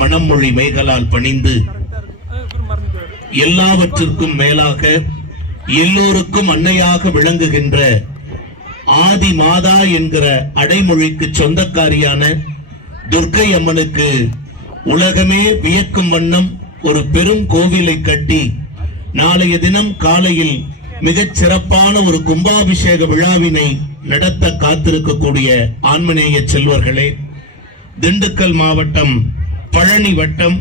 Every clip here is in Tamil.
மனமொழி மேகலால் பணிந்து எல்லாவற்றிற்கும் மேலாக எல்லோருக்கும் அன்னையாக விளங்குகின்ற ஆதி மாதா என்கிற அடைமொழிக்கு சொந்தக்காரியான துர்க்கை அம்மனுக்கு உலகமே வியக்கும் வண்ணம் ஒரு பெரும் கோவிலை கட்டி நாளைய தினம் காலையில் மிகச் சிறப்பான ஒரு கும்பாபிஷேக விழாவினை நடத்த காத்திருக்கக்கூடிய ஆன்மநேய செல்வர்களே, திண்டுக்கல் மாவட்டம் பழனி வட்டம்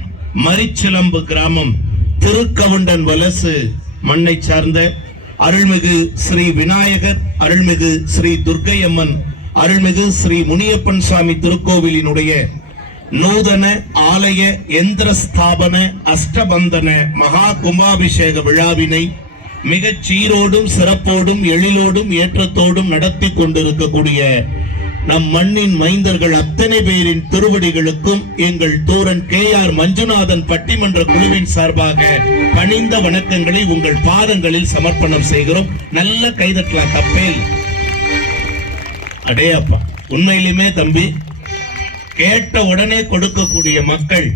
மரிச்சிலம்பு கிராமம் திருக்கவுண்டன் வலசு மண்ணை சார்ந்த அருள்மிகு ஸ்ரீ விநாயகர், அருள்மிகு ஸ்ரீ துர்க்கை அம்மன், அருள்மிகு ஸ்ரீ முனியப்பன் சுவாமி திருக்கோவிலினுடைய நூதன ஆலய எந்திர ஸ்தாபன அஷ்டபந்தன மகா கும்பாபிஷேக விழாவினை மிகச் சீரோடும் சிறப்போடும் எழிலோடும் ஏற்றத்தோடும் நடத்தி கொண்டிருக்கக்கூடிய நம் மண்ணின் மைந்தர்கள் அத்தனை பேரின் திருவடிகளுக்கும் எங்கள் தோரன் KR மஞ்சுநாதன் பட்டிமன்ற குழுவின் சார்பாக பணிந்த வணக்கங்களை உங்கள் பாதங்களில் சமர்ப்பணம் செய்கிறோம். நல்ல கைதட்டலாம், தப்பேல். அடேப்பா, உண்மையிலுமே தம்பி, கேட்ட உடனே கொடுக்கக்கூடிய மக்கள்,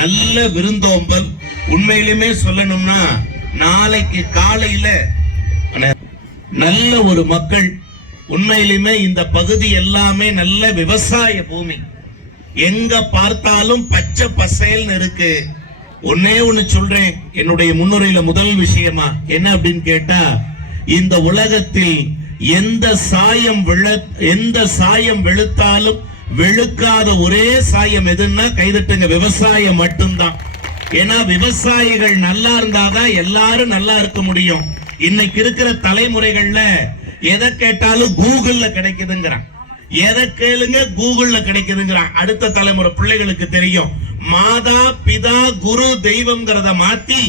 நல்ல விருந்தோம்பல். உண்மையிலுமே சொல்லணும்னா நாளைக்கு காலையில நல்ல ஒரு மக்கள். உண்மையிலுமே இந்த பகுதி எல்லாமே நல்ல விவசாய பூமி, எங்க பார்த்தாலும் பச்சை பசேல்னு இருக்கு. ஒன்னே ஒண்ணு சொல்றேன், என்னுடைய முன்னுரையில முதல் விஷயமா என்ன அப்படின்னு கேட்டா, இந்த உலகத்தில் எந்த சாயம் வெளுத்தாலும் வெளுக்காத ஒரே சாயம் எதுன்னா கைதட்டுங்க, விவசாயம் மட்டும்தான். ஏன்னா விவசாயிகள் நல்லா இருந்தாதான் எல்லாரும் நல்லா இருக்க முடியும். இன்னைக்கு இருக்கிற தலைமுறைகள்ல எதை கேட்டாலும் கூகுள்ல கிடைக்குதுங்கிறான், எதை கேளுங்க கூகுள்ல கிடைக்குதுங்கிறான். அடுத்த தலைமுறை பிள்ளைகளுக்கு தெரியும், மாதா பிதா குரு தெய்வம்ங்கிறத மாத்தி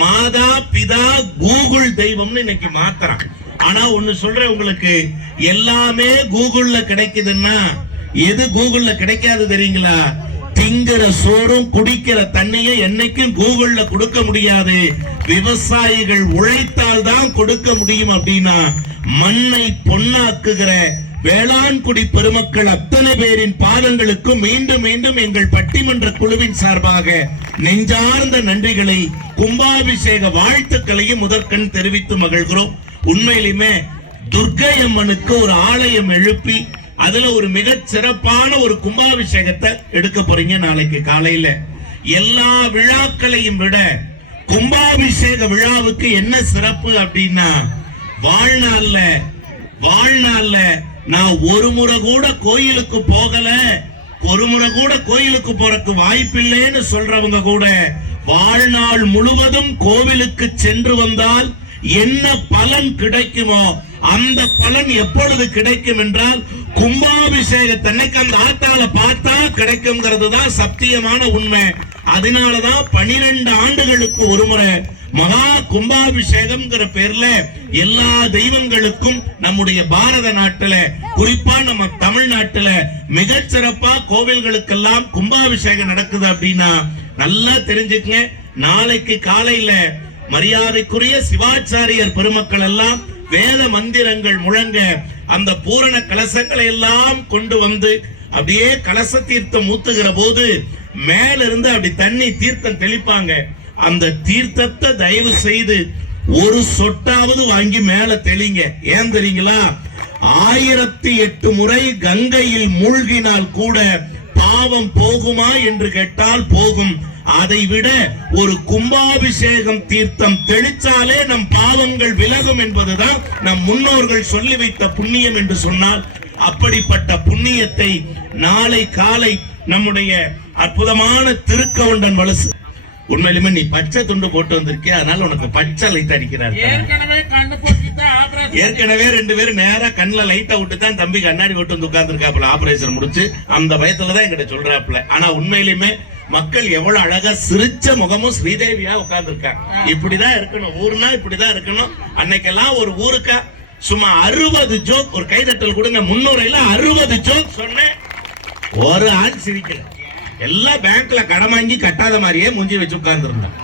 மாதா பிதா கூகுள் தெய்வம்னு இன்னைக்கு மாத்துறான். ஆனா ஒண்ணு சொல்றேன் உங்களுக்கு, எல்லாமே கூகுள்ல கிடைக்குதுன்னா எது கூகுள்ல கிடைக்காது தெரியுங்களா? திங்கிற சோறும் குடிக்கிற தண்ணியும் என்னைக்கும் கூகுள்ல கொடுக்க முடியாது. விவசாயிகள் உழைத்தால் தான் கொடுக்க முடியும். அப்படின்னா மண்ணை பொன்னாக்குகிற வேளாண்குடி பெருமக்கள் அத்தனை பேரின் பாதங்களுக்கும் மீண்டும் மீண்டும் எங்கள் பட்டிமன்ற குழுவின் சார்பாக நெஞ்சார்ந்த நன்றிகளை, கும்பாபிஷேக வாழ்த்துக்களையும் முதற்கண் தெரிவித்து மகிழ்கிறோம். உண்மையிலுமே துர்க்கை அம்மனுக்கு ஒரு ஆலயம் எழுப்பி அதுல ஒரு மிகச் சிறப்பான ஒரு கும்பாபிஷேகத்தை எடுக்க போறீங்க நாளைக்கு காலையில. எல்லா விழாக்களையும் விட கும்பாபிஷேக விழாவுக்கு என்ன சிறப்பு அப்படின்னா, வாழ்நாள்ல நான் ஒரு முறை கூட கோயிலுக்கு போகல, ஒரு முறை கூட கோயிலுக்கு போறதுக்கு வாய்ப்பில்லைன்னு சொல்றவங்க கூட வாழ்நாள் முழுவதும் கோவிலுக்கு சென்று வந்தால் என்ன பலன் கிடைக்குமோ அந்த பலன் எப்பொழுது கிடைக்கும் என்றால் கும்பாபிஷேகத்தன்னைக்கு அந்த ஆத்தால பார்த்தா கிடைக்கும்ங்கிறது தான் சத்தியமான உண்மை. அதனாலதான் 12 ஆண்டுகளுக்கு ஒரு முறை மகா கும்பாபிஷேகம் பேர்ல எல்லா தெய்வங்களுக்கும் நம்முடைய பாரத நாட்டுல, குறிப்பா நம்ம தமிழ்நாட்டுல மிகச் சிறப்பா கோவில்களுக்கெல்லாம் கும்பாபிஷேகம் நடக்குது. அப்படின்னா நல்லா தெரிஞ்சுக்கங்க, நாளைக்கு காலையில மரியாதைக்குரிய சிவாச்சாரியர் பெருமக்கள் எல்லாம் வேத மந்திரங்கள் முழங்க அந்த பூரண கலசங்களை எல்லாம் கொண்டு வந்து அப்படியே கலச தீர்த்தம் ஊத்துகிற போது மேல இருந்து அப்படி தண்ணி தீர்த்தம் தெளிப்பாங்க. அந்த தீர்த்தத்தை தயவு செய்து ஒரு சொட்டாவது வாங்கி மேல தெளிங்க. ஏன் தெரியுங்களா? 1008 முறை கங்கையில் மூழ்கினால் கூட பாவம் போகுமா என்று கேட்டால் போகும். அதை விட ஒரு கும்பாபிஷேகம் தீர்த்தம் தெளிச்சாலே நம் பாவங்கள் விலகும் என்பதுதான் நம் முன்னோர்கள் சொல்லி வைத்த புண்ணியம் என்று சொன்னால், அப்படிப்பட்ட புண்ணியத்தை நாளை காலை நம்முடைய அற்புதமான திருக்கவுண்டன் வலசு. உண்மையிலுமே நீ பச்சை துண்டு போட்டு வந்திருக்கே, அதனால உனக்கு பச்சை லைட் அடிக்கிறார். ஏற்கனவே 2 பேரும் நேரா கண்ணுல லைட்டை விட்டு தான் தம்பி கண்ணாடி விட்டு வந்து உட்கார்ந்துருக்காப்புல, ஆபரேஷன் முடிச்சு. அந்த பயத்துலதான் என்கிட்ட சொல்றாப்புல. ஆனா உண்மையிலுமே மக்கள் எவ்வளவு அழகா சிரிச்ச முகமும் ஸ்ரீதேவியா உட்கார்ந்து இருக்காங்க. இப்படிதான் இருக்கணும், ஊர்னா இப்படிதான் இருக்கணும். அன்னைக்கெல்லாம் ஒரு ஊருக்கா சும்மா 60 ஜோக், ஒரு கைதட்டல் கொடுங்க. முன்னுரையில 60 ஜோக் சொன்னேன், ஒரு ஆள் சிரிக்கல. எல்லாம் பேங்க்ல கடன் வாங்கி கட்டாத மாதிரியே மூஞ்சி வச்சு உட்கார்ந்து இருந்தாங்க.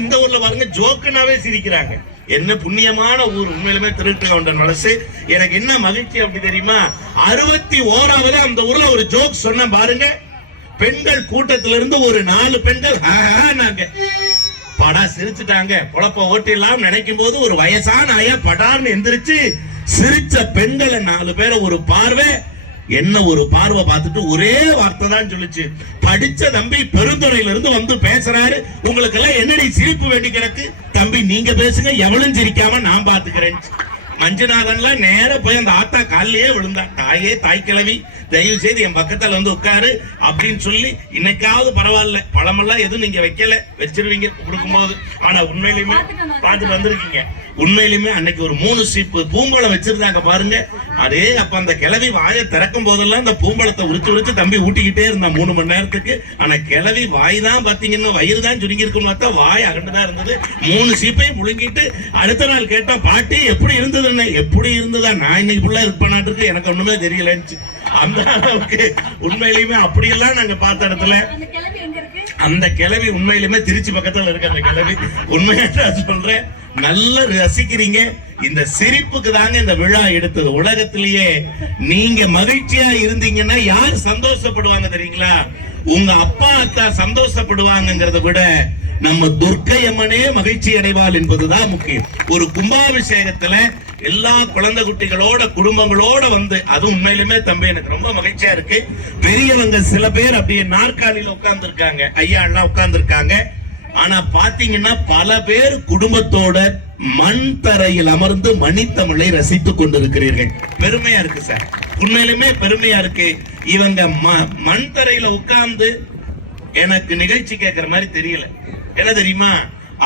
இந்த ஊர்ல பாருங்க ஜோக்குனாவே சிரிக்கிறாங்க. என்ன புண்ணியமான ஊர் உண்மையிலுமே திருக்கவுண்டன் வலசு. எனக்கு என்ன மகிழ்ச்சி அப்படி தெரியுமா, 61வது அந்த ஊர்ல ஒரு ஜோக் சொன்ன பாருங்க. பெண்கள் கூட்டத்திலிருந்து ஒரு 4 பெண்கள் நாங்க படா சிரிச்சுட்டாங்க. பொழப்ப ஓட்டிடலாம் நினைக்கும் போது ஒரு வயசான ஆயா படார்னு எந்திரிச்சு சிரிச்ச பெண்களை 4 பேரை ஒரு பார்வை, என்ன ஒரு பார்வை பார்த்துட்டு ஒரே வார்த்தை தான் சொல்லுச்சு, படிச்ச தம்பி பெருந்துறையில இருந்து வந்து பேசுறாரு, உங்களுக்கு எல்லாம் என்னடி சிரிப்பு வேண்டி கிடக்கு, தம்பி நீங்க பேசுங்க, எவளும் சிரிக்காம நான் பாத்துக்கிறேன். மஞ்சுநாதன்லாம் நேர போய் அந்த ஆத்தா காலிலேயே விழுந்தா, தாயே தாய் கிழவி தயவு செய்து என் பக்கத்துல வந்து உட்காரு அப்படின்னு சொல்லி, இன்னைக்காவது பரவாயில்ல பழமெல்லாம் எதுவும் நீங்க வைக்கல, வச்சிருவீங்க கொடுக்கும்போது, ஆனா உண்மையிலுமே பார்த்துட்டு வந்திருக்கீங்க. உண்மையிலுமே அன்னைக்கு ஒரு 3 சீப்பு பூம்பழம் வச்சிருந்தாங்க பாருங்க. அதே அப்ப அந்த கிழவி வாயை திறக்கும் போதெல்லாம் அந்த பூம்பழத்தை உரிச்சு தம்பி ஊட்டிக்கிட்டே இருந்தான் 3 மணி நேரத்துக்கு. ஆனா கிழவி வாய் தான் பாத்தீங்கன்னா வயிறு தான் சுருங்கி இருக்குன்னு பார்த்தா வாய் அகண்டுதான் இருந்தது. 3 சீப்பையும் முழுங்கிட்டு அடுத்த நாள் கேட்டா, பாட்டி எப்படி இருந்தது, என்ன எப்படி இருந்ததா, நான் இன்னைக்கு ஃபுல்லா இருப்பேனாட்டு எனக்கு ஒண்ணுமே தெரியலன்னு. அந்த அளவுக்கு உண்மையிலுமே அப்படியெல்லாம் நாங்க பார்த்த இடத்துல அந்த கிழவி உண்மையிலுமே திருச்சி பக்கத்துல இருக்க அந்த கிழவி உண்மையா சொல்றேன், நல்ல ரசிக்கிறீங்க. இந்த சிரிப்புக்கு தாங்க இந்த விழா எடுத்தது. உலகத்திலேயே நீங்க மகிழ்ச்சியா இருந்தீங்கன்னா யார் சந்தோஷப்படுவாங்க தெரியுங்களா? உங்க அப்பா அத்தா சந்தோஷப்படுவாங்கிறத விட நம்ம துர்க்கை அம்மனே மகிழ்ச்சி அடைவாள் என்பதுதான் முக்கியம். ஒரு கும்பாபிஷேகத்துல எல்லா குழந்தை குட்டிகளோட குடும்பங்களோட வந்து, அது உண்மையிலுமே தம்பி எனக்கு ரொம்ப மகிழ்ச்சியா இருக்கு. பெரியவங்க சில பேர் அப்படியே நாற்காலியில உட்கார்ந்து இருக்காங்க, ஐயா எல்லாம் உட்கார்ந்து இருக்காங்க. ஆனா பாத்தீங்கன்னா பல பேர் குடும்பத்தோட மண் தரையில் அமர்ந்து மணித்தமிழை ரசித்துக் கொண்டிருக்கிறீர்கள். பெருமையா இருக்கு சார், உண்மையிலுமே பெருமையா இருக்கு. இவங்க மண் தரையில உட்கார்ந்து எனக்கு நிகழ்ச்சி கேட்கிற மாதிரி தெரியல. என்ன தெரியுமா,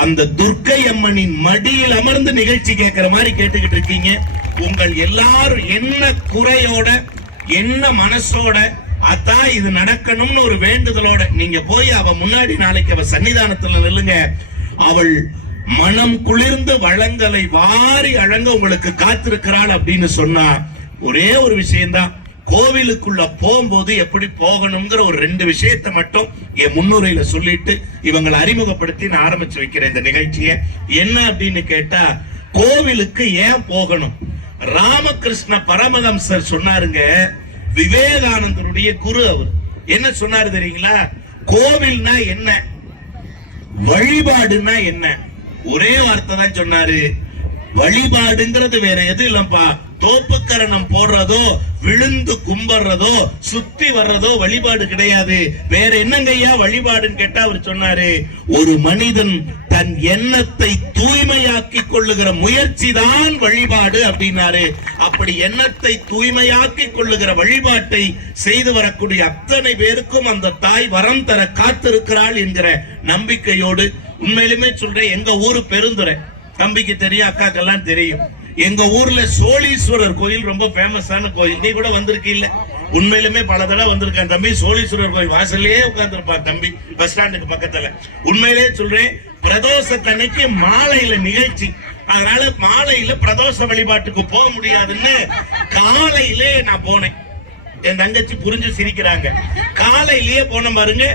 அந்த துர்க்கை அம்மனின் மடியில் அமர்ந்து நிகழ்ச்சி கேட்கிற மாதிரி கேட்டுக்கிட்டு இருக்கீங்க. உங்கள் எல்லாரும் என்ன குறையோட என்ன மனசோட அதான் இது நடக்கணும்னு ஒரு வேண்டுதலோட நீங்க போய் அவ முன்னாடி நாளைக்கு அவ சன்னிதானத்துல நில்லுங்க. அவள் மனம் குளிர்ந்து வளங்களை வாரி அழங்க உங்களுக்கு காத்திருக்கிறாள் அப்படின்னு சொன்னா ஒரே ஒரு விஷயம்தான். கோவிலுக்குள்ள போகும்போது எப்படி போகணுங்கிற ஒரு 2 விஷயத்தை மட்டும் என் முன்னுரையில சொல்லிட்டு இவங்களை அறிமுகப்படுத்தி நான் ஆரம்பிச்சு வைக்கிறேன் இந்த நிகழ்ச்சியை. என்ன அப்படின்னு கேட்டா, கோவிலுக்கு ஏன் போகணும்? ராமகிருஷ்ண பரமஹம்சர் சொன்னாருங்க, விவேகானந்தருடைய குரு அவர் என்ன சொன்னாரு தெரியுங்களா? கோவில்னா என்ன, வழிபாடுனா என்ன, ஒரே வார்த்தை தான் சொன்னாரு. வழிபாடுங்கிறது வேற எது இல்லப்பா, தோப்புக்கரணம் போடுறதோ விழுந்து கும்பிடுறதோ சுத்தி வர்றதோ வழிபாடு கிடையாது. வேற என்னங்கய்யா வழிபாடுன்னு கேட்டா அவர் சொன்னாரு, ஒரு மனிதன் தன் எண்ணத்தை தூய்மையாக்கி கொள்ளுகிற முயற்சி தான் வழிபாடு அப்படின்னாரு. அப்படி எண்ணத்தை தூய்மையாக்கி கொள்ளுகிற வழிபாட்டை செய்து வரக்கூடிய அத்தனை பேருக்கும் அந்த தாய் வரம் தர காத்திருக்கிறாள் என்கிற நம்பிக்கையோடு உண்மையிலுமே சொல்றேன். எங்க ஊரு பெருந்துறை, தம்பிக்கு தெரியும், அக்காக்கெல்லாம் தெரியும். எங்க ஊர்ல சோழீஸ்வரர் கோயில் ரொம்ப ஃபேமஸான கோயில். நீ கூட வந்திருக்கீல்ல? உண்மையிலுமே பல தடவை வந்திருக்கான் தம்பி. சோழீஸ்வரர் கோயில் வாசல்லே உட்கார்ந்துருப்பான் தம்பி, பஸ் ஸ்டாண்டுக்கு பக்கத்துல. உண்மையிலே சொல்றேன், பிரதோஷத்தன்னைக்கு மாலையில நிகழ்ச்சி, அதனால மாலையில பிரதோஷ வழிபாட்டுக்கு போக முடியாதுன்னு காலையிலே நான் போனேன். என் தங்கச்சி புரிஞ்சு சிரிக்கிறாங்க. காலையிலேயே போன பாருங்க,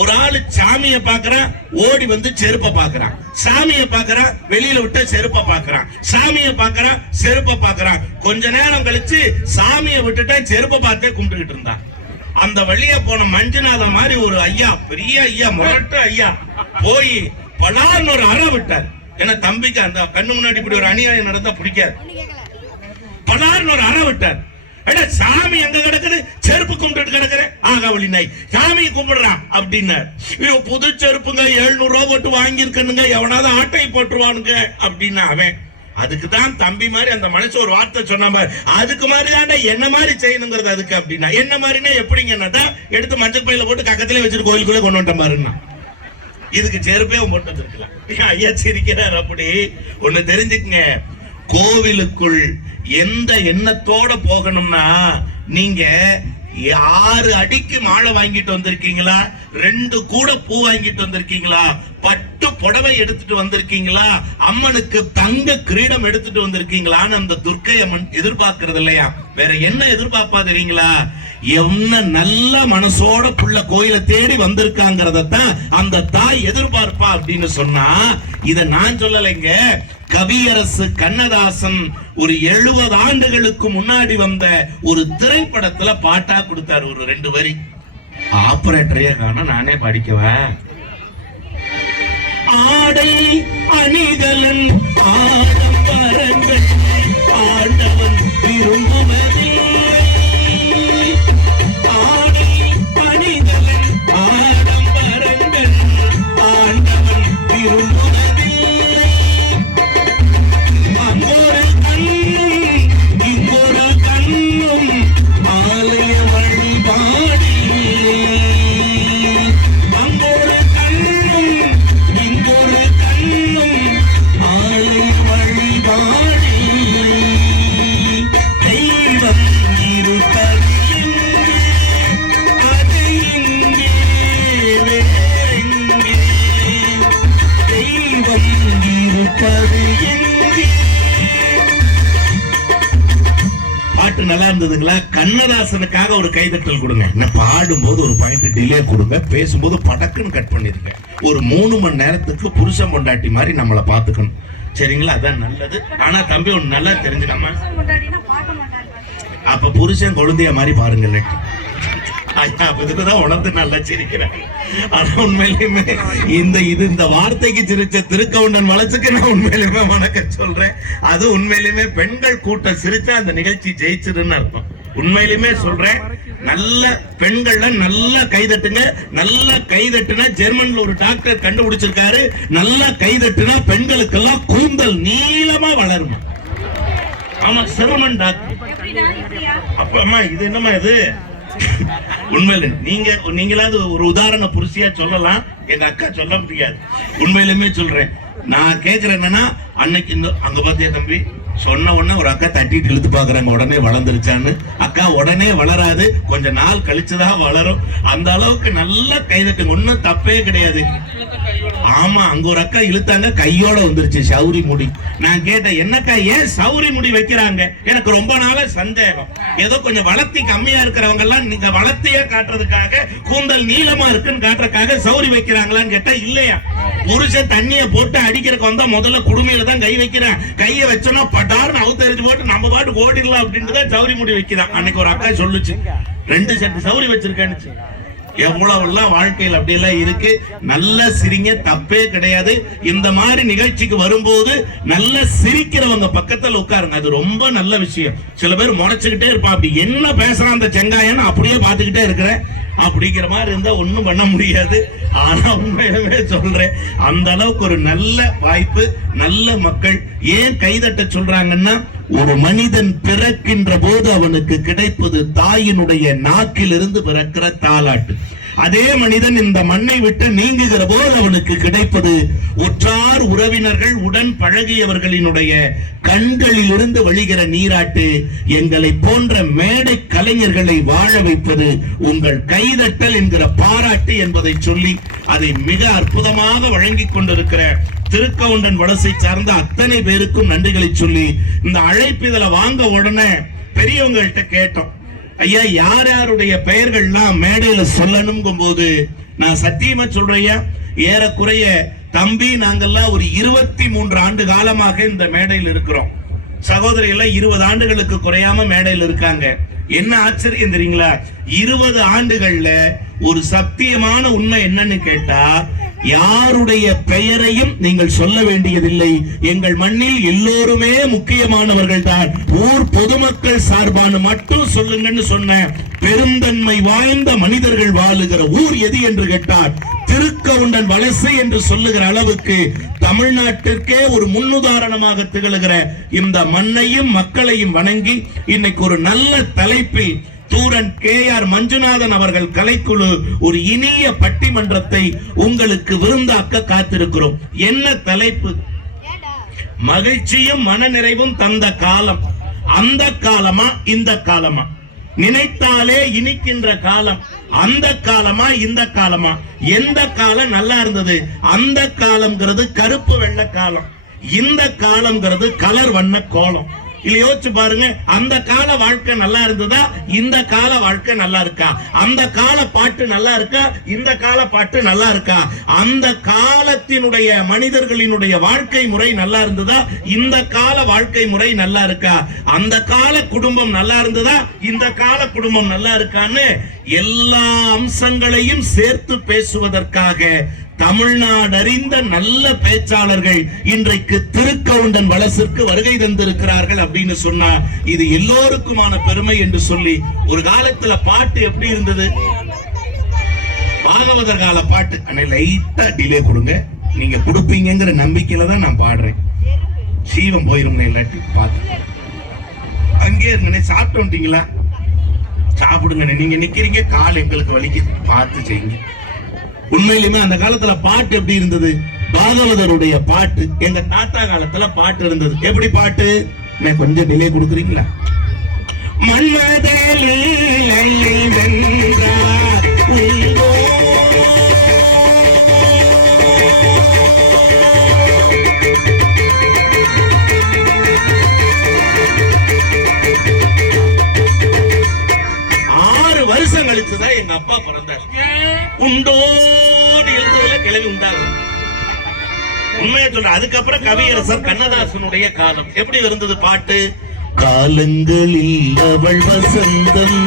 ஒரு ஆளு சாமியை பாக்குறான், ஓடி வந்து செருப்ப பாக்குறான். சாமியை பாக்குறான், வெளியில விட்டு செருப்ப பாக்குறான். சாமியை பாக்குறான், செருப்ப பாக்குறான். கொஞ்ச நேரம் கழிச்சு சாமியை விட்டுட்டா செருப்ப பார்த்தே கும்பிட்டுக்கிட்டு இருந்தான். அந்த வழியா போன மஞ்சுநாதன் மாதிரி ஒரு ஐயா, பெரிய ஐயா, முரட்டு ஐயா போய் பலார்னு ஒரு அறை விட்டார். ஏன்னா தம்பிக்கு அந்த கண்ணு முன்னாடி இப்படி ஒரு அநியாயம் நடந்தா பிடிக்காது. பலார்னு ஒரு அறை விட்டார். சாமி எங்க கிடக்குது, செருப்பு கும்பிட்டு கிடக்குறேன், ஆகாவளி நாய் சாமி கும்பிடுறான் அப்படின்னாரு. புது செருப்புங்க 700 ரூபாய் போட்டு வாங்கியிருக்கணுங்க, எவனாவது ஆட்டை போட்டுருவானுங்க அப்படின்னா அவன். அதுக்குதான் தம்பி மாதிரி அந்த மனுஷன் ஒரு வார்த்தை சொன்ன மாதிரி, அதுக்கு மாதிரி என்ன மாதிரி செய்யணுங்கிறது அதுக்கு அப்படின்னா. என்ன மாதிரினா எப்படிங்கன்னா, எடுத்து மஞ்சள் பையில போட்டு கக்கத்திலே வச்சுட்டு கோயிலுக்குள்ளே கொண்டு வந்துட்ட பாருன்னா, இதுக்கு செருப்பே போட்டு வந்திருக்கலாம். ஐயா சிரிக்கிறார். அப்படி ஒண்ணு தெரிஞ்சுக்குங்க, கோவிலுக்குள் எந்த எண்ணத்தோட போகணும்னா, நீங்க 6 அடிக்கு மாலை வாங்கிட்டு வந்திருக்கீங்களா, 2 கூட பூ வாங்கிட்டு வந்திருக்கீங்களா, பட்டு புடவை எடுத்துட்டு வந்திருக்கீங்களா, அம்மனுக்கு தங்க கிரீடம் எடுத்துட்டு வந்திருக்கீங்களான்னு அந்த துர்க்கை அம்மன் எதிர்பார்க்கறது இல்லையா. வேற என்ன எதிர்பார்ப்பா தெரியுங்களா? என்ன நல்ல மனசோட புள்ள கோயிலை தேடி வந்திருக்காங்கிறதான் அந்த தாய் எதிர்பார்ப்பா அப்படின்னு சொன்னா, இத நான் சொல்லலைங்க. கவியரசு கண்ணதாசன் ஒரு 70 ஆண்டுகளுக்கு முன்னாடி வந்த ஒரு திரைப்படத்துல பாட்டா கொடுத்தார் ஒரு 2 வரி. ஆபரேட்டரையே காணோம், நானே படிக்கவா? ஆடை அணிகலன் ஆடம்பரங்கள் ஆண்டவன் விரும்புவதில்லை. ஆடை அணிகலன் ஆடம்பரங்கள் ஆண்டவன் விரும்புவதில்லை. அங்கொரு கண்ணும் இங்கொரு கண்ணும் ஆலய வழிபாடில்லை. அங்கொரு கண்ணும் இங்கொரு கண்ணும் ஆலய வழிபாடில்லை. தெய்வம் இருப்பது எங்கே? அது இங்கே வேறெங்கே? தெய்வம் இருப்பது எங்கே? பாட்டு நல்லா இருந்ததுங்களா? கண்ணதாசனுக்காக ஒரு கைதட்டல் கொடுங்க. என்ன பாடும்போது ஒரு பாயிண்ட் டிலே கொடுங்க, பேசும்போது படக்குன்னு கட் பண்ணிருங்க. ஒரு 3 மணி நேரத்துக்கு புருஷன் பொண்டாட்டி மாதிரி நம்மளை பாத்துக்கணும், சரிங்களா? அதான் நல்லது. ஆனா தம்பி ஒண்ணு நல்லா தெரிஞ்சுக்காம, அப்ப புருஷன் குழந்தைய மாதிரி பாருங்க. இதுதான் உணர்ந்து நல்லா சிரிக்கிறேன். ஆனா உண்மையிலுமே இந்த வார்த்தைக்கு சிரிச்ச திருக்கவுண்டன் வளர்ச்சிக்கு நான் உண்மையிலுமே வணக்கம் சொல்றேன். அது உண்மையிலுமே பெண்கள் கூட்டம் சிரிச்சா அந்த நிகழ்ச்சி ஜெயிச்சிருன்னு அர்த்தம். உண்மையிலுமே சொல்றேன், நல்ல பெண்கள்ல நல்லா கைதட்டுங்க. நல்லா கைதட்டுனா ஜெர்மன்ல ஒரு டாக்டர் கண்டுபிடிச்சிருக்காரு, நல்லா கைதட்டுனா பெண்களுக்கெல்லாம் கூந்தல் நீளமா வளருமா. ஆமா, சிரமன் டாக்டர். அப்ப அம்மா இது என்னமா இது? உண்மையில நீங்களாவது ஒரு உதாரண புருஷியா சொல்லலாம், எங்க அக்கா சொல்ல முடியாது. உண்மையிலுமே சொல்றேன். நான் கேக்குறேன் என்னன்னா, அன்னைக்கு அங்க பாத்தியா தம்பி சொன்ன உடனே ஒரு அக்கா தட்டிட்டு இழுத்து பாக்குறாங்க, உடனே வளர்ந்துருச்சான்னு. அக்கா உடனே வளராது, கொஞ்ச நாள் கழிச்சுதான் வளரும். அந்த அளவுக்கு நல்லா கைதட்டுங்க, ஒன்னும் தப்பே கிடையாது. ஆமா, அங்க ஒரு அக்கா இழுத்தாங்க, கையோட வந்துருச்சு சௌரி முடி. நான் கேட்டேன், என்னக்கா ஏன் சௌரி முடி வைக்கிறாங்க? எனக்கு ரொம்ப நாள சந்தேகம். ஏதோ கொஞ்சம் வளர்த்தி கம்மியா இருக்கிறவங்க எல்லாம் நீங்க வளர்த்தியே காட்டுறதுக்காக, கூந்தல் நீளமா இருக்குன்னு காட்டுறதுக்காக சௌரி வைக்கிறாங்களான்னு கேட்டா இல்லையா. புருஷன் தண்ணிய போட்டு அடிக்கிறதுக்கு வந்தா முதல்ல குடுமையில தான் கை வைக்கிறேன். கையை வச்சோன்னா பட்டாருன்னு அவுத்தறிஞ்சு போட்டு நம்ம பாட்டு ஓடிடலாம் அப்படின்ட்டு தான் சௌரி முடி வைக்கிறான். அன்னைக்கு ஒரு அக்கா சொல்லுச்சு, 2 செட் சௌரி வச்சிருக்கேன்னு. எவ்வளவு வாழ்க்கையில் அப்படி எல்லாம் இருக்கு. நல்ல சிரிங்க, தப்பே கிடையாது. இந்த மாதிரி நிகழ்ச்சிக்கு வரும்போது நல்ல சிரிக்கிறவங்க பக்கத்துல உட்காருங்க, அது ரொம்ப நல்ல விஷயம். சில பேர் முறைச்சுக்கிட்டே இருப்பான், அப்படி என்ன பேசுறான் அந்த செங்காயன்னு அப்படியே பார்த்துக்கிட்டே இருக்கிறேன் அப்படிங்கிற மாதிரி இருந்தா ஒண்ணும் பண்ண முடியாது. ஆனா உண்மையிலுமே சொல்றேன், அந்த அளவுக்கு ஒரு நல்ல வாய்ப்பு. நல்ல மக்கள் ஏன் கைதட்ட சொல்றாங்கன்னா, ஒரு மனிதன் பிறக்கின்ற போது அவனுக்கு கிடைப்பது தாயினுடைய நாக்கிலிருந்து பிறக்கிற தாலாட்டு. அதே மனிதன் இந்த மண்ணை விட்டு நீங்குகிற போது அவனுக்கு கிடைப்பது உற்றார் உறவினர்கள், உடன் பழகியவர்களினுடைய கண்களில் இருந்து வழிகிற நீராட்டு. எங்களை போன்ற மேடை கலைஞர்களை வாழ வைப்பது உங்கள் கைதட்டல் என்கிற பாராட்டு என்பதை சொல்லி, அதை மிக அற்புதமாக வழங்கி கொண்டிருக்கிற திருக்கவுண்டன் வலசை சார்ந்த அத்தனை பேருக்கும் நன்றிகளை சொல்லி, இந்த அழைப்பு இதுல வாங்க உடனே பெரியவங்கள்ட்ட கேட்டோம், ஐயா யார் யாருடைய பெயர்கள்லாம் மேடையில சொல்லணும் போது, நான் சத்தியமா சொல்றேன், ஏறக்குறைய தம்பி நாங்கெல்லாம் ஒரு 23 ஆண்டு காலமாக இந்த மேடையில் இருக்கிறோம். சகோதரிகள் 20 ஆண்டுகளுக்கு குறையாம மேடையில் இருக்காங்க. என்ன ஆச்சரியம் தெரியுங்களா? 20 ஆண்டுகள்ல ஒரு சத்தியமான உண்மை என்னன்னு கேட்டா, யாருடைய பெயரையும் நீங்கள் சொல்ல வேண்டியதில்லை. எங்கள் மண்ணில் எல்லோருமே முக்கியமானவர்கள் தான். ஊர் பொதுமக்கள் சார்பான மட்டும் சொல்லுங்கன்னு சொன்ன பெருந்தன்மை வாய்ந்த மனிதர்கள் வாழுகிற ஊர் எது என்று கேட்டார், திருக்கவுண்டன் வலசை என்று சொல்லுகிற அளவுக்கு தமிழ்நாட்டிற்கே ஒரு முன்னுதாரணமாக திகழ்கிற இந்த மண்ணையும் மக்களையும் வணங்கி, இன்னைக்கு ஒரு நல்ல தலைப்பில் தூரன் KR மஞ்சுநாதன் அவர்கள் கலைக்குழு ஒரு இனிய பட்டிமன்றத்தை உங்களுக்கு விருந்தாக்க காத்திருக்கிறோம். என்ன தலைப்பு? மகிழ்ச்சியும் மனநிறைவும் தந்த காலம். அந்த காலமா இந்த காலமா? நினைத்தாலே இனிக்கின்ற காலம். அந்த காலமா இந்த காலமா? எந்த காலம் நல்லா இருந்தது? அந்த காலம்ங்கிறது கருப்பு வெள்ளை காலம், இந்த காலம்ங்கிறது கலர் வண்ண கோலம். இல்ல யோசிச்சு பாருங்க, அந்த கால வாழ்க்கை நல்லா இருந்ததா, இந்த கால வாழ்க்கை நல்லா இருக்கா? அந்த கால பாட்டு நல்லா இருக்கா, இந்த கால பாட்டு நல்லா இருக்கா? அந்த காலத்தினுடைய மனிதர்களினுடைய வாழ்க்கை முறை நல்லா இருந்ததா, இந்த கால வாழ்க்கை முறை நல்லா இருக்கா? அந்த கால குடும்பம் நல்லா இருந்ததா, இந்த கால குடும்பம் நல்லா இருக்கான்னு எல்லா அம்சங்களையும் சேர்த்து பேசுவதற்காக தமிழ்நாடு அறிந்த நல்ல பேச்சாளர்கள் இன்றைக்கு திருக்கவுண்டன் வலசிற்கு வருகை தந்திருக்கிறார்கள் அப்படின்னு சொன்னா இது எல்லோருக்குமான பெருமை என்று சொல்லி, ஒரு காலத்துல பாட்டு எப்படி இருந்தது? பாகவதர் கால பாட்டு. அன்னை லைட்டா டிலே கொடுங்க, நீங்க கொடுப்பீங்கிற நம்பிக்கையில தான் நான் பாடுறேன். சீவம் போயிரும் இல்லாட்டி பார்த்து அங்கே இருங்க. சாப்பிட்டு வந்துட்டீங்களா? சாப்பிடுங்க. நீங்க நிக்கிறீங்க, கால் எங்களுக்கு வலிக்கு, பார்த்து செய்யுங்க. உண்மையிலுமே அந்த காலத்துல பாட்டு எப்படி இருந்தது? பாகவதருடைய பாட்டு. எங்க தாத்தா காலத்துல பாட்டு இருந்தது. எப்படி பாட்டு? கொஞ்சம் டிலே கொடுக்குறீங்களா? வருஷம் கழிச்சுதான் எங்க அப்பா பிறந்தார். உண்டோடு எழுந்ததுல கிளவி உண்டாகும். உண்மையா சொல்ற. அதுக்கப்புறம் கவியரசர் கண்ணதாசனுடைய காலம் எப்படி இருந்தது பாட்டு? காலங்களில் அவள் வசந்தம்,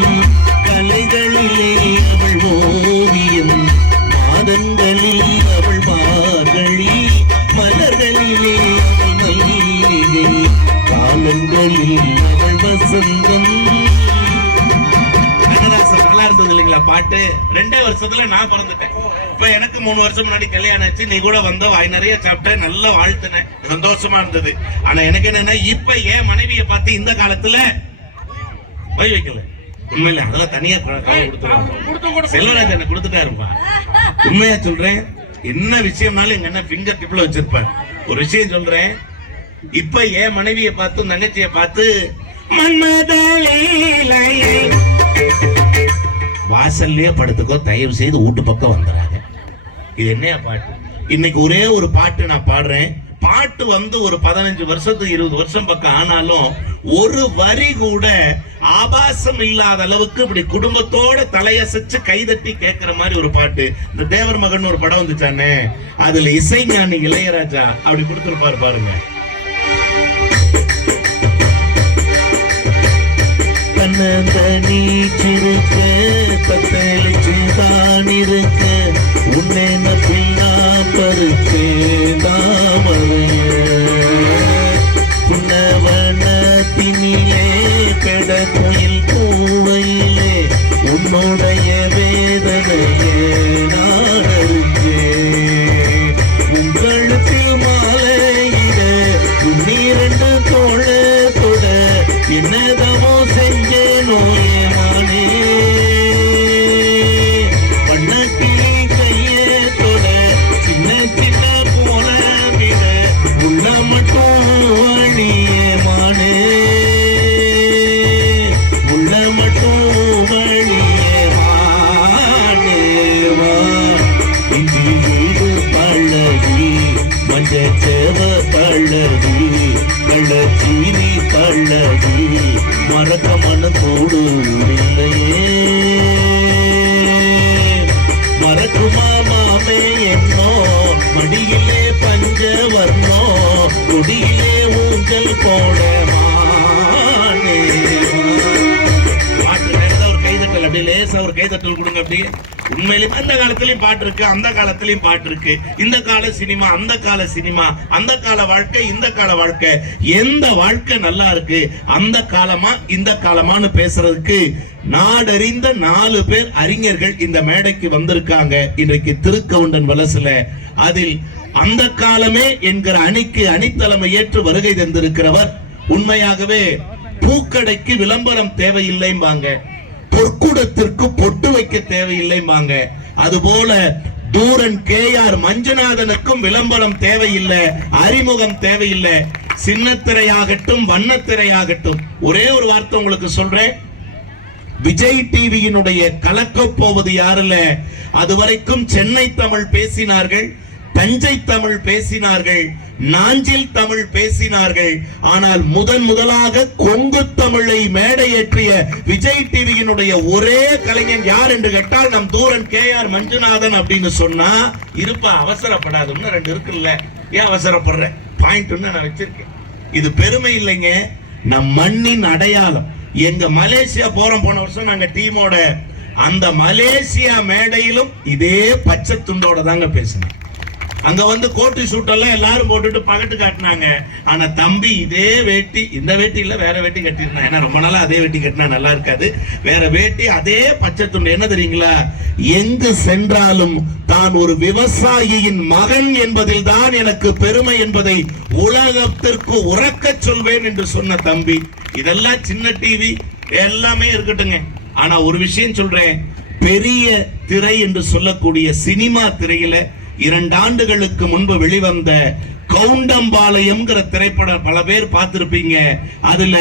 கலைகளிலே அவள் ஓவியம், மாதங்களில் அவள் மார்கழி, மலர்களிலே அவள் மல்லிகை, காலங்களில் அவள் வசந்தம். நல்லா இருந்தது இல்லைங்களா பாட்டு? 2 வருஷத்துல நான் பிறந்துட்டேன். இப்ப எனக்கு 3 வருஷம் முன்னாடி கல்யாணம் ஆச்சு. நீ கூட வந்த, வாய் நிறைய சாப்பிட்டேன், நல்லா வாழ்த்துனேன், சந்தோஷமா இருந்தது. ஆனா எனக்கு என்னன்னா, இப்ப என் மனைவியை பார்த்து இந்த காலத்துல போய் வைக்கல. உண்மையில அதெல்லாம் தனியா கொடுத்துருவாங்க. செல்வராஜ் என்ன கொடுத்துட்டாருப்பா. உண்மையா சொல்றேன். என்ன விஷயம்னாலும் எங்க அண்ணன் பிங்கர் டிப்ல வச்சிருப்பார். ஒரு விஷயம் சொல்றேன், இப்ப என் மனைவியை பார்த்து தங்கச்சியை பார்த்து வாசல்லையே படுத்துக்கோ, தயவு செய்து வீட்டு பக்கம் வந்துடாங்க. இது என்னையா பாட்டு? இன்னைக்கு ஒரே ஒரு பாட்டு நான் பாடுறேன். பாட்டு ஒரு 15 வருஷத்துக்கு 20 வருஷம் பக்கம் ஆனாலும் ஒரு வரி கூட ஆபாசம் இல்லாத அளவுக்கு இப்படி குடும்பத்தோட தலையசைச்சு கைதட்டி கேட்கிற மாதிரி ஒரு பாட்டு. இந்த தேவர் மகன் ஒரு படம் வந்துச்சானே, அதுல இசைஞானி இளையராஜா அப்படி கொடுத்திருப்பாரு பாருங்க. நீச்சிருக்க தத்தளிச்சுதான் இருக்க, உன்னை நம்பினா பருக்கே தாமரைய புன்னவனத்தினிலே பெட கோயில் கூவையிலே உன்னுடைய வேதனையே நான் அறிஞ்சேன். உங்களுக்கு மாலையிட உன்னிரண்டு தோழ தொட என்னதமோ செஞ்சேனோ ஏமானே, பண்ணக்கிளி கையே தொட சின்ன சின்ன போல விட உள்ள மட்டும் வழியேமானே, உள்ள மட்டும் வழியேமானேவா. இஞ்சி வீடு பழகி மஞ்சச்சேவ பழகி கள்ளச்சீரி பழகி மறக்க மனத்தோடு இல்லையே, மறக்குமா மாமே என்னோ மடியிலே பஞ்ச வர்ணோ கொடியிலே ஊஞ்சல் போட மானே. ஒரு கைதட்டல் அப்படி லேசா ஒரு கைதட்டல் கொடுங்க. அப்படி உண்மையிலே அந்த காலத்திலயும் பாட்டு இருக்கு, அந்த காலத்திலயும் பாட்டு இருக்கு. இந்த கால சினிமா, அந்த கால சினிமா, அந்த கால வாழ்க்கை, இந்த கால வாழ்க்கை, எந்த வாழ்க்கை நல்லா இருக்கு, அந்த காலமா இந்த காலமானு பேசுறதுக்கு நாடறிந்த 4 பேர் அறிஞர்கள் இந்த மேடைக்கு வந்திருக்காங்க இன்றைக்கு திருக்கவுண்டன் வலசுல. அதில் அந்த காலமே என்கிற அணிக்கு அணித்தலைமை ஏற்று வருகை தந்திருக்கிறவர் உண்மையாகவே பூக்கடைக்கு விளம்பரம் தேவையில்லைம்பாங்க, பொற்குடத்திற்கு பொட்டு வைக்க தேவையில்லைம்பாங்க. அதுபோல தூரன் KR மஞ்சுநாதனுக்கும் விளம்பரம் தேவையில்லை, அறிமுகம் தேவையில்லை. சின்னத்திரையாகட்டும் வண்ணத்திரையாகட்டும், ஒரே ஒரு வார்த்தை உங்களுக்கு சொல்றேன். விஜய் டிவியினுடைய கலக்கப் போவது யாருல, அதுவரைக்கும் சென்னை தமிழ் பேசினார்கள், தஞ்சை தமிழ் பேசினார்கள், நாஞ்சில் தமிழ் பேசினார்கள். ஆனால் முதலாக கொங்கு தமிழை மேடையேற்றிய விஜய் டிவியினுடைய ஒரே கலைஞன் யார் என்று கேட்டால் நம் தூரன் KR மஞ்சுநாதன் அப்படின்னு சொன்னா இருப்பா, அவசரப்படாதுன்னு 2 இருக்குல்ல, ஏன் அவசரப்படுற பாயிண்ட் நான் வச்சிருக்கேன். இது பெருமை இல்லைங்க, நம் மண்ணின் அடையாளம். எங்க மலேசியா போன வருஷம் நாங்க டீமோட அந்த மலேசியா மேடையிலும் இதே பச்சை துண்டோட தாங்க பேசினோம். அங்க வந்து கோட்டு சூட்டெல்லாம் எல்லாரும் போட்டுட்டு பகட்டு காட்டினாங்க. ஆனா தம்பி இதே வேட்டி, இந்த வேட்டி இல்ல வேற வேட்டி கட்டிருந்தான். ஏன்னா ரொம்ப நாளா அதே வேட்டி கட்டினா நல்லா இருக்காது. வேற வேட்டி, அதே பச்சை துண்டு. என்ன தெரியுங்களா, எங்கு சென்றாலும் தான் ஒரு விவசாயியின் மகன் என்பதில் தான் எனக்கு பெருமை என்பதை உலகத்திற்கு உறக்க சொல்வேன் என்று சொன்ன தம்பி. இதெல்லாம் சின்ன டிவி எல்லாமே இருக்கட்டுங்க. ஆனா ஒரு விஷயம் சொல்றேன், பெரிய திரை என்று சொல்லக்கூடிய சினிமா திரையில 2 ஆண்டுகளுக்கு முன்பு வெளிவந்த கவுண்டம்பாளையம்ங்கிற திரைப்படம் பல பேர் பார்த்திருப்பீங்க. அதுல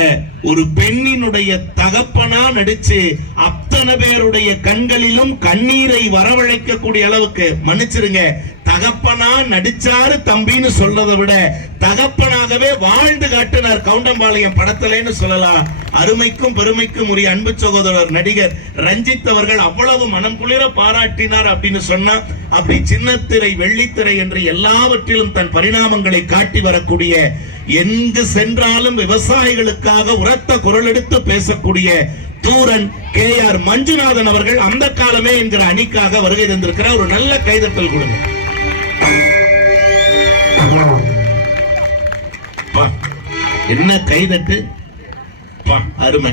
ஒரு பெண்ணினுடைய தகப்பனா நடிச்சு அத்தனை பேருடைய கண்களிலும் கண்ணீரை வரவழைக்கக்கூடிய அளவுக்கு, மன்னிச்சிருங்க, தகப்பனா நடிச்சாரு தம்பின்னு சொல்றதை விட தகப்பனாகவே வாழ்ந்து காட்டினார் கவுண்டம்பாளையம் படத்திலேன்னு சொல்லலாம். அருமைக்கும் பெருமைக்கும் உரிய அன்பு சகோதரர் நடிகர் ரஞ்சித் அவர்கள் அவ்வளவு மனம் குளிர பாராட்டினார் அப்படின்னு சொன்னா, அப்படி சின்னத்திரை வெள்ளித்திரை என்று எல்லாவற்றிலும் தன் பரிணாமங்களை காட்டி வரக்கூடிய, எங்கு சென்றாலும் விவசாயிகளுக்காக உரத்த குரல் எடுத்து பேசக்கூடிய தூரன் KR மஞ்சுநாதன் அவர்கள் அந்த காலமே என்கிற அணிக்காக வருகை தந்திருக்கிறார். ஒரு நல்ல கைதட்டல் கொடுங்க. என்ன கைதட்டு, அருமை.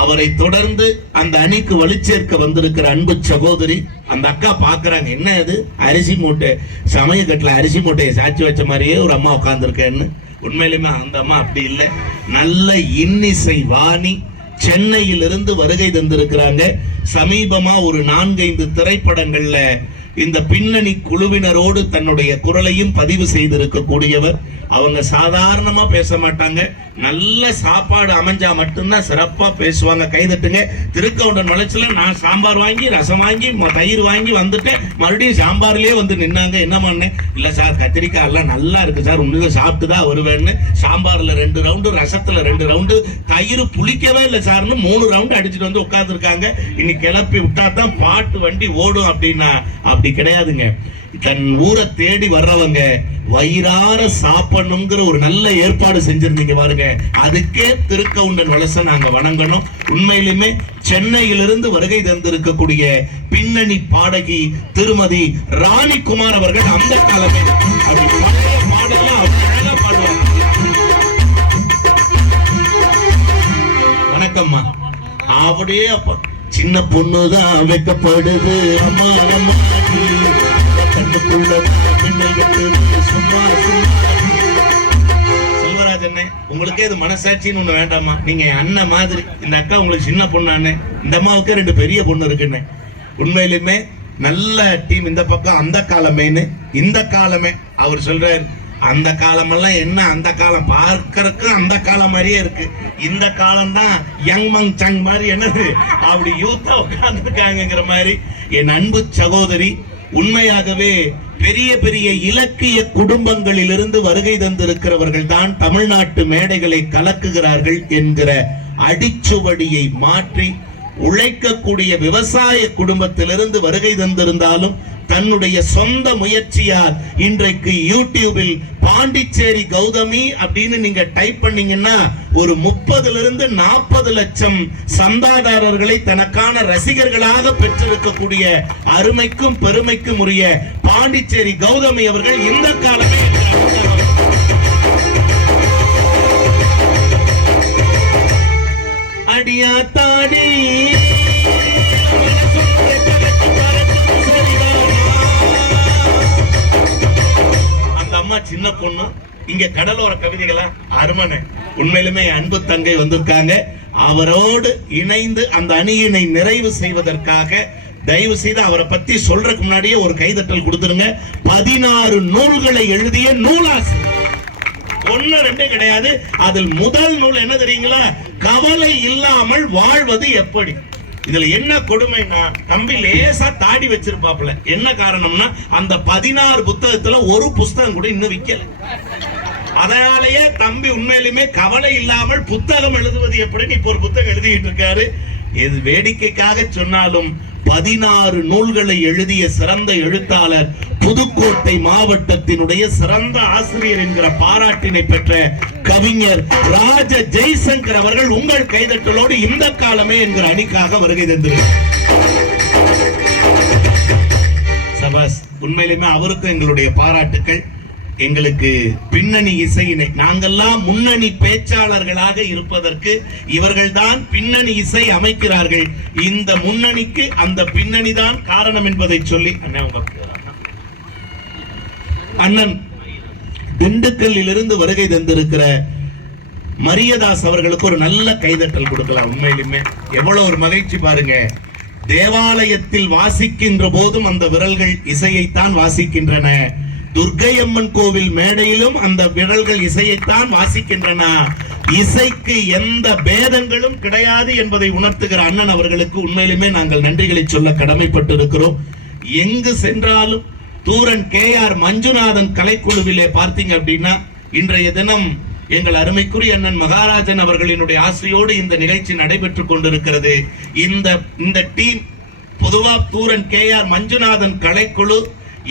அவரை தொடர்ந்து அந்த அணிக்கு வலுச்சேர்க்க வந்திருக்கிற அன்பு சகோதரி, அந்த அக்கா பாக்குறாங்க, என்ன இது அரிசி மூட்டை, சமயக்கட்டுல அரிசி மூட்டையை சாட்சி வச்ச மாதிரியே ஒரு அம்மா உட்கார்ந்துருக்கேன்னு. உண்மையிலுமே அந்த அம்மா அப்படி இல்லை, நல்ல இன்னிசை வாணி, சென்னையிலிருந்து வருகை தந்திருக்கிறாங்க. சமீபமா ஒரு 4-5 திரைப்படங்கள்ல இந்த பின்னணி குழுவினரோடு தன்னுடைய குரலையும் பதிவு செய்திருக்கக்கூடியவர். அவங்க சாதாரணமா பேச மாட்டாங்க, நல்ல சாப்பாடு அமைஞ்சா மட்டும்தான் சிறப்பா பேசுவாங்க. கைதட்டுங்க. திருக்கவுண்டன் வளர்ச்சியில நான் சாம்பார் வாங்கி ரசம் வாங்கி தயிர் வாங்கி வந்துட்டேன், மறுபடியும் சாம்பார்லயே வந்து நின்னாங்க. என்ன பண்ணேன், இல்ல சார் கத்திரிக்காய் எல்லாம் நல்லா இருக்கு சார், உண்மையில சாப்பிட்டு தான் வருவேன்னு சாம்பார்ல 2 ரவுண்டு, ரசத்துல 2 ரவுண்டு, தயிர் புளிக்கவே இல்லை சார்னு 3 ரவுண்டு அடிச்சுட்டு வந்து உட்கார்ந்துருக்காங்க. இன்னைக்கு கிளப்பி விட்டா தான் பாட்டு வண்டி ஓடும் அப்படின்னா அப்படி கிடையாதுங்க. தன் ஊரை தேடி வர்றவங்க வயிறார சாப்பிடணுங்கிற ஒரு நல்ல ஏற்பாடு செஞ்சிருந்தீங்க பாருங்க. அதுக்கே திருக்கவுண்டன் வலசை நாங்க வணங்கணும். உண்மையிலுமே சென்னையிலிருந்து வருகை தந்திருக்கக்கூடிய பின்னணி பாடகி திருமதி ராணிகுமார் அவர்கள் அந்த காலமே அப்படி பழைய பாடலாம் அழகா பாடுவாங்க. வணக்கம்மா. அப்படியே அப்ப சின்ன பொண்ணுதான் வைக்கப்படுது அம்மா அம்மா செல்வராஜன், உங்களுக்கே இது மனசாட்சின்னு ஒண்ணு வேண்டாமா? நீங்க அண்ணன் மாதிரி, இந்த அக்கா உங்களுக்கு சின்ன பொண்ணு, இந்த அம்மாவுக்கு 2 பெரிய பொண்ணு இருக்குன்னு. உண்மையிலுமே நல்ல டீம். இந்த பக்கம் அந்த காலமேன்னு, இந்த காலமே அவர் சொல்றாரு, அந்த காலமெல்லாம் என்ன, அந்த காலம் பார்க்கறதுக்கு அந்த காலம் மாதிரியே இருக்கு. இந்த காலம் தான் யங் மங் சங் மாதிரி என்னது அப்படி யூத்தா உட்கார்ந்துருக்காங்கிற மாதிரி. என் அன்பு சகோதரி, உண்மையாகவே பெரிய பெரிய இலக்கிய குடும்பங்களிலிருந்து வருகை தந்திருக்கிறவர்கள் தான் தமிழ்நாட்டு மேடைகளை கலக்குகிறார்கள் என்கிற அடிச்சுவடியை மாற்றி உழைக்கக்கூடிய விவசாய குடும்பத்திலிருந்து வருகை தந்திருந்தாலும் தன்னுடைய சொந்த முயற்சியால் இன்றைக்கு யூடியூபில் பாண்டிச்சேரி கௌதமி அப்படின்னு நீங்க டைப் பண்ணீங்கன்னா ஒரு 30-40 லட்சம் சந்தாதாரர்களை தனக்கான ரசிகர்களாக பெற்றிருக்கக்கூடிய அருமைக்கும் பெருமைக்கும் உரிய பாண்டிச்சேரி கௌதமி அவர்கள் இந்த காலமே அடியா தாடி சின்ன பொண்ணு. இங்க கடலோர கவிதைகளா அருமனை. உண்மையிலுமே அன்பு தங்கை வந்திருக்காங்க. அவரோடு இணைந்து அந்த அணியினை நிறைவு செய்வதற்காக தயவு செய்து அவரை பத்தி சொல்றதுக்கு முன்னாடியே ஒரு கைதட்டல் கொடுத்துருங்க. 16 நூல்களை எழுதிய நூலாசிரியர், 1-2 கிடையாது. அதில் முதல் நூல் என்ன தெரியுங்களா? கவலை இல்லாமல் வாழ்வது எப்படி. இதுல என்ன கொடுமைன்னா தம்பி லேசா தாடி வச்சிருப்பாப்ல. என்ன காரணம்னா அந்த 16 புத்தகத்துல ஒரு புத்தகம் கூட இன்னும் விக்கல. அதனாலேயே தம்பி உண்மையிலுமே கவலை இல்லாமல் புத்தகம் எழுதுவது எப்படின்னு இப்ப ஒரு புத்தகம் எழுதிட்டு இருக்காரு. இது வேடிக்கைக்காக சொன்னாலும் 16 நூல்களை எழுதிய சிறந்த எழுத்தாளர், புதுக்கோட்டை மாவட்டத்தினுடைய சிறந்த ஆசிரியர் என்கிற பாராட்டினை பெற்ற கவிஞர் ராஜ ஜெய்சங்கர் அவர்கள் உங்கள் கைதட்டலோடு இந்த காலமே என்கிற அணிக்காக வருகை தந்திருக்கிறார். சபாஸ். உண்மையிலுமே அவருக்கும் எங்களுடைய பாராட்டுக்கள். எங்களுக்கு பின்னணி இசையினை, நாங்கெல்லாம் முன்னணி பேச்சாளர்களாக இருப்பதற்கு இவர்கள்தான் பின்னணி இசை அமைக்கிறார்கள். இந்த முன்னணிக்கு அந்த பின்னணி தான் காரணம் என்பதை சொல்லி அண்ணன் திண்டுக்கல்லில் இருந்து வருகை தந்திருக்கிற மரியதாஸ் அவர்களுக்கு ஒரு நல்ல கைதட்டல் கொடுக்கலாம். உண்மையிலுமே எவ்வளவு ஒரு மகிழ்ச்சி பாருங்க. தேவாலயத்தில் வாசிக்கின்ற போதும் அந்த விரல்கள் இசையைத்தான் வாசிக்கின்றன. துர்க்கையம்மன் கோவில் மேடையிலும் அந்த விரல்கள் இசையைத்தான் வாசிக்கின்றன. இசைக்கு எந்த பேதங்களும் கிடையாது என்பதை உணர்த்துகிற அண்ணன் அவர்களுக்கு உண்மையிலுமே நாங்கள் நன்றிகளை சொல்ல கடமைப்பட்டு இருக்கிறோம். எங்கு சென்றாலும் தூரன் KR மஞ்சுநாதன் கலைக்குழுவிலே பார்த்தீங்க அப்படின்னா இன்றைய தினம் எங்கள் அருமைக்குரிய அண்ணன் மகாராஜன் அவர்களினுடைய ஆசையோடு இந்த நிகழ்ச்சி நடைபெற்றுக் கொண்டிருக்கிறது. இந்த டீம் பொதுவா தூரன் KR மஞ்சுநாதன் கலைக்குழு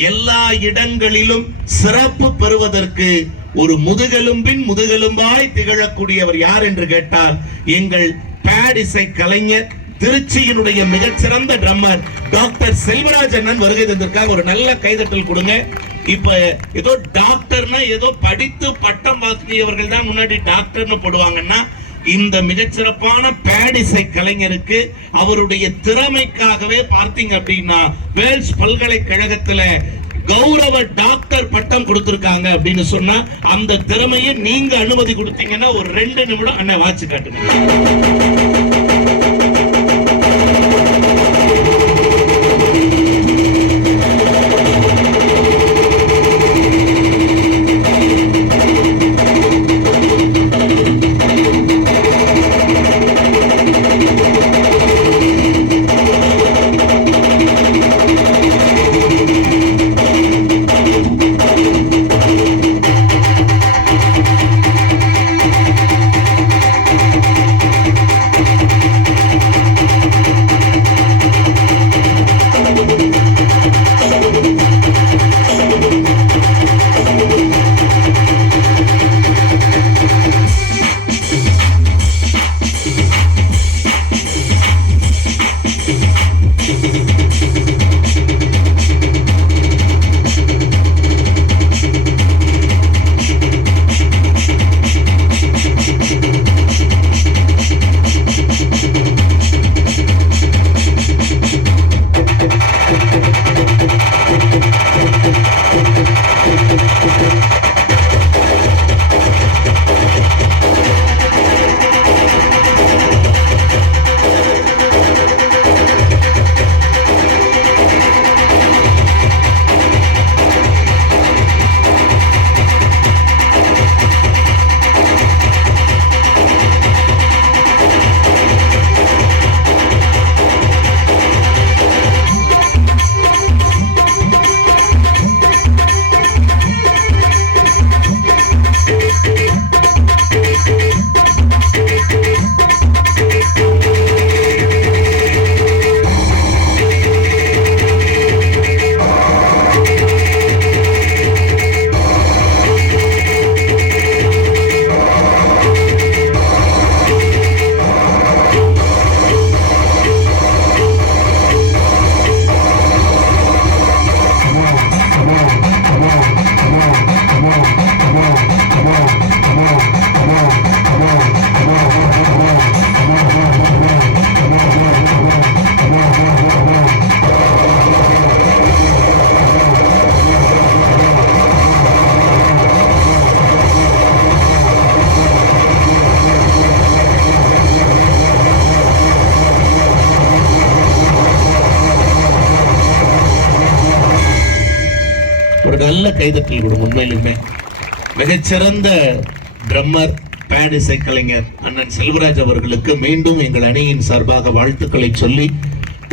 எல்லா இடங்களிலும் சிறப்பு பெறுவதற்கு ஒரு முதுகெலும்பின் முதுகெலும்பாய் திகழக்கூடியவர் யார் என்று கேட்டால் எங்கள் பேட் இசை கலைஞர், திருச்சியினுடைய மிகச்சிறந்த ட்ரம்மர் டாக்டர் செல்வராஜ் அண்ணன் வருகை தந்திருக்காங்க. ஒரு நல்ல கைதட்டல் கொடுங்க. இப்ப ஏதோ டாக்டர்னா ஏதோ படித்து பட்டம் வாங்கியவர்கள் தான் முன்னாடி டாக்டர்னு போடுவாங்கன்னா, இந்த மிகச்சிறப்பான பேட் இசை கலைஞருக்கு அவருடைய திறமைக்காகவே பார்த்தீங்க அப்படின்னா வேல்ஸ் பல்கலைக்கழகத்துல கௌரவ டாக்டர் பட்டம் கொடுத்திருக்காங்க அப்படின்னு சொன்னா, அந்த திறமையை நீங்க அனுமதி கொடுத்தீங்கன்னா ஒரு 2 நிமிடம் அண்ணன் வாட்சி காட்டுங்க. நல்ல கைதட்டல் கொடுங்க. உண்மையிலுமே மிகச்சிறந்த ட்ரம்மர், பேட் இசைக்கலைஞர் அண்ணன் செல்வராஜ் அவர்களுக்கு மீண்டும் எங்கள் அணியின் சார்பாக வாழ்த்துக்களை சொல்லி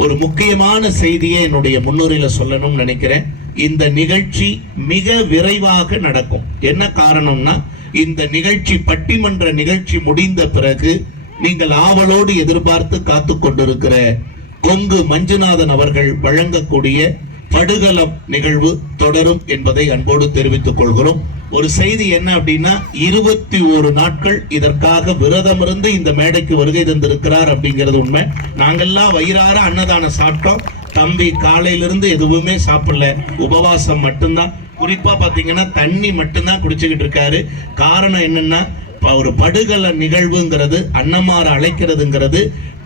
ஒரு முக்கியமான செய்தியை என்னுடைய முன்னுரையில சொல்லணும்னு நினைக்கிறேன். இந்த நிகழ்ச்சி மிக விரைவாக நடக்கும். என்ன காரணம்னா, இந்த நிகழ்ச்சி பட்டிமன்ற நிகழ்ச்சி முடிந்த பிறகு நீங்கள் ஆவலோடு எதிர்பார்த்து காத்து கொண்டிருக்கிற கொங்கு மஞ்சுநாதன் அவர்கள் வழங்கக்கூடிய படுகளம் நிகழ்வு தொடரும் என்பதை அன்போடு தெரிவித்துக் கொள்கிறோம். ஒரு செய்தி என்ன அப்படின்னா, 21 நாட்கள் இதற்காக விரதம் இருந்து இந்த மேடைக்கு வருகை தந்திருக்கிறார் அப்படிங்கிறது உண்மை. நாங்கெல்லாம் வயிறார அன்னதானம் சாப்பிட்டோம். தம்பி காலையிலிருந்து எதுவுமே சாப்பிடல, உபவாசம் மட்டும்தான். குறிப்பா பாத்தீங்கன்னா தண்ணி மட்டும்தான் குடிச்சுக்கிட்டு இருக்காரு. காரணம் என்னன்னா, ஒரு படுகள நிகழ்வுங்கிறது, அன்னமார அழைக்கிறதுங்கிறது,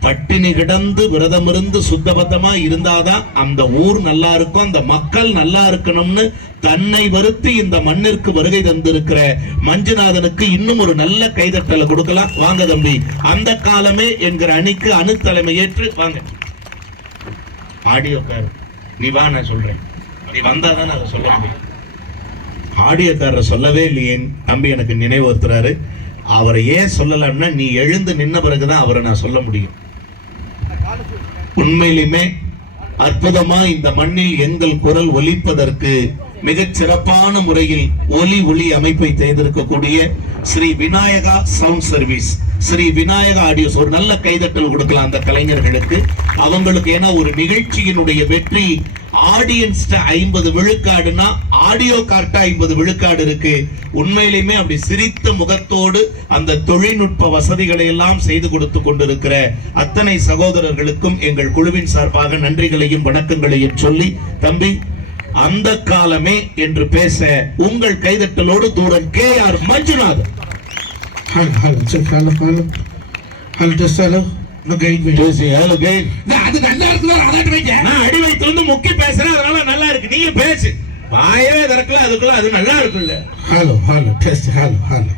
பட்டினி கிடந்து விரதம் இருந்து சுத்தபத்தமா இருந்தாதான் அந்த ஊர் நல்லா இருக்கும், அந்த மக்கள் நல்லா இருக்கணும்னு தன்னை வருத்தி இந்த மண்ணிற்கு வருகை தந்திருக்கிற மஞ்சுநாதனுக்கு இன்னும் ஒரு நல்ல கைதட்டலை கொடுக்கலாம். வாங்க தம்பி, அந்த காலமே என்கிற அணிக்கு அணு தலைமை ஏற்று வாங்க. ஆடியோக்காரர் நீ வா, நான் சொல்றேன், நீ வந்தாதான் அதை சொல்ல முடியும். ஆடியோக்காரர் சொல்லவே இல்லையே தம்பி எனக்கு நினைவுறுத்துறாரு. அவரை ஏன் சொல்லலாம்னா, நீ எழுந்து நின்ன பிறகுதான் அவரை நான் சொல்ல முடியும். உண்மையிலுமே அற்புதமா இந்த மண்ணில் எங்கள் குரல் ஒலிப்பதற்கு மிகச் சிறப்பான முறையில் ஒலி அமைப்பை செய்திருக்கக்கூடிய Sri Vinayaka sound service, Sri Vinayaka audios, ஒரு நல்ல கைதட்டல் கொடுக்கலாம் அந்த கலைஞர்களுக்கு. அவங்களுக்கு ஏன்னா ஒரு நிகழ்ச்சியினுடைய வெற்றி ஆடியன்ஸ் 50 விழுக்காடுனா ஆடியோ கார்ட்டா 50 விழுக்காடு இருக்கு. உண்மையிலுமே அப்படி சிரித்த முகத்தோடு அந்த தொழில்நுட்ப வசதிகளை எல்லாம் செய்து கொடுத்து கொண்டிருக்கிற அத்தனை சகோதரர்களுக்கும் எங்கள் குழுவின் சார்பாக நன்றிகளையும் வணக்கங்களையும் சொல்லி, தம்பி அந்த காலமே என்று பேச உங்கள் கைதட்டலோடு தூரன் KR மஞ்சுநாதன். அடி வைத்து முக்கி பேசுறேன், அதனால நல்லா இருக்கு. நீங்க பேசு, வாயவே திறக்கல, அதுக்குள்ள அது நல்லா இருக்குல்ல. Hello hello test hello hello.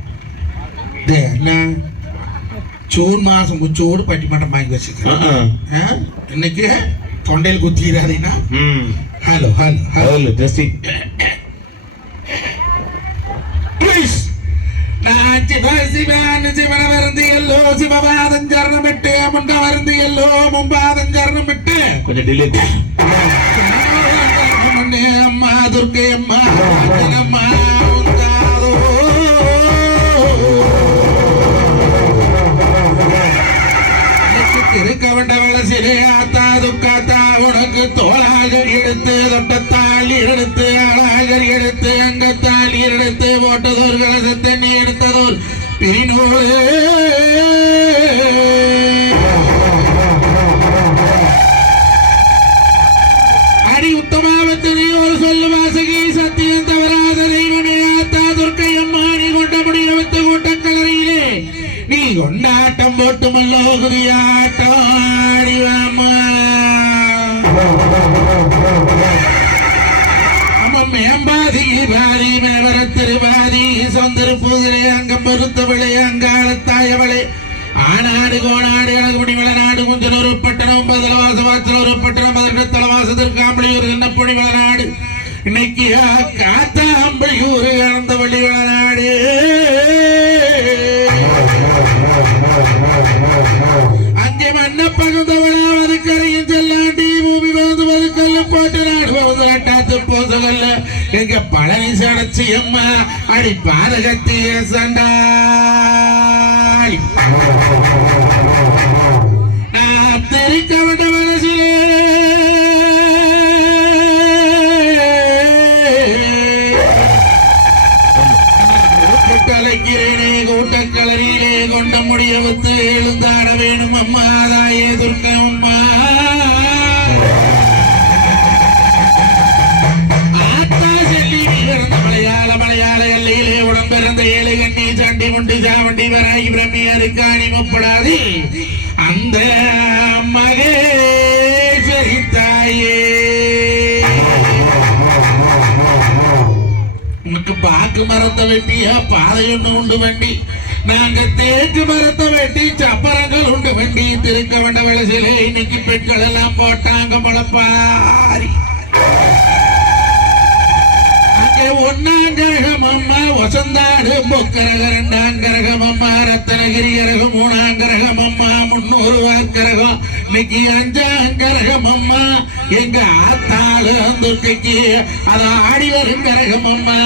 June மாசம் முச்சோடு பட்டிமன்றம் வாங்கி வச்சிருக்கேன். இன்னைக்கு தொண்டையில் குத்திராதீங்கன்னா. Hello hello hello testing. Please. நான் சிவன வருந்தியல்லோ சிவபாதம் சரணமிட்டு முண்ட வருந்தியல்லோ மும்பாதம் சரணமிட்டு. கொஞ்சம் டிலே. அம்மா துர்க்கை அம்மா அம்மா திருக்கவண்ட வளசிலே ஆத்தா துக்காத்தா உனக்கு தோளாகர் எடுத்து தொட்டத்தாள் எடுத்து ஆளாகர் எடுத்து அங்கத்தாள் எடுத்து போட்டதோர் கலசத்தை நீ எடுத்ததோர் பிரினோடு அடி உத்தமாவத்து நீ ஒரு சொல்லு வாசகி சத்தியம் தவறாத தெய்வமே ஆத்தா துர்க்கை அம்மா நீ கொண்ட முடிய வைத்து கூட்டக்கலரையிலே நீ கொண்டாட்டம் போட்டு மல்லோ குதியாட்டம் ஆடிவாமா. மேம்பாதி பாதி மேவரத்திருபாதி சொந்திரு புதிரை அங்கம் பொறுத்தவளே அங்காளத்தாயவளே ஆனாடு கோணாடு அழகுமணி வளநாடு குஞ்சல் ஒரு பட்டணம் தலவாச வாசல் ஒரு பட்டணம் அதற்கு தலவாசத்திற்கு ஆம்பளியூர் சின்னப்பொடி வளநாடு இன்னைக்கு காத்தாம்பளியூர் இழந்த வள்ளி வளநாடு. அங்கே மண்ண பகுந்தவளாவது கரையும் செல்லாண்டி பூமி பகுந்துவது கல்லு போட்டு நாடு பகுந்து கட்டாத்து போசகல்ல எங்க பழனி சடச்சி அம்மா அடி பாதகத்திய சண்டாளி. நான் தெரிக்க விட்ட மனசிலே கலைக்கிறேனே கூட்டக்கலரியிலே கொண்ட முடிய வைத்து எழுந்தாட வேணும் அம்மா தாயே துர்க்க அம்மா. ஆத்தா செல்லி பிறந்த மலையாள எல்லையிலே உடன் பிறந்த ஏழை கண்ணி சண்டி முண்டி சாவண்டி வராகி பிரம்மியரு காணி முப்படாது அந்த மகேஸ்வரி தாயே. பாக்கு மரத்தை வெட்டியா பாதை ஒண்ணு உண்டு வண்டி, நாங்க தேக்கு மரத்தை வெட்டி சப்பரங்கள் உண்டு வண்டி. திருக்க வேண்ட விளசிலே இன்னைக்கு பெண்கள் எல்லாம் போட்டாங்க முளப்பாரி. அங்கே ஒன்னா ஒன்னாங்கரகம் அம்மா வசந்தாடு பொக்கரக ரெண்டாங்கரகம் அம்மா ரத்தனகிரி கரகம் மூணாங்கரகம் அம்மா 300 வாக்கரகம் இன்னைக்கு 5ஆங்கரகம் அம்மா எங்க ஆத்தாளு துர்க்கைக்கு அத ஆடி வரும் கரகம் அம்மா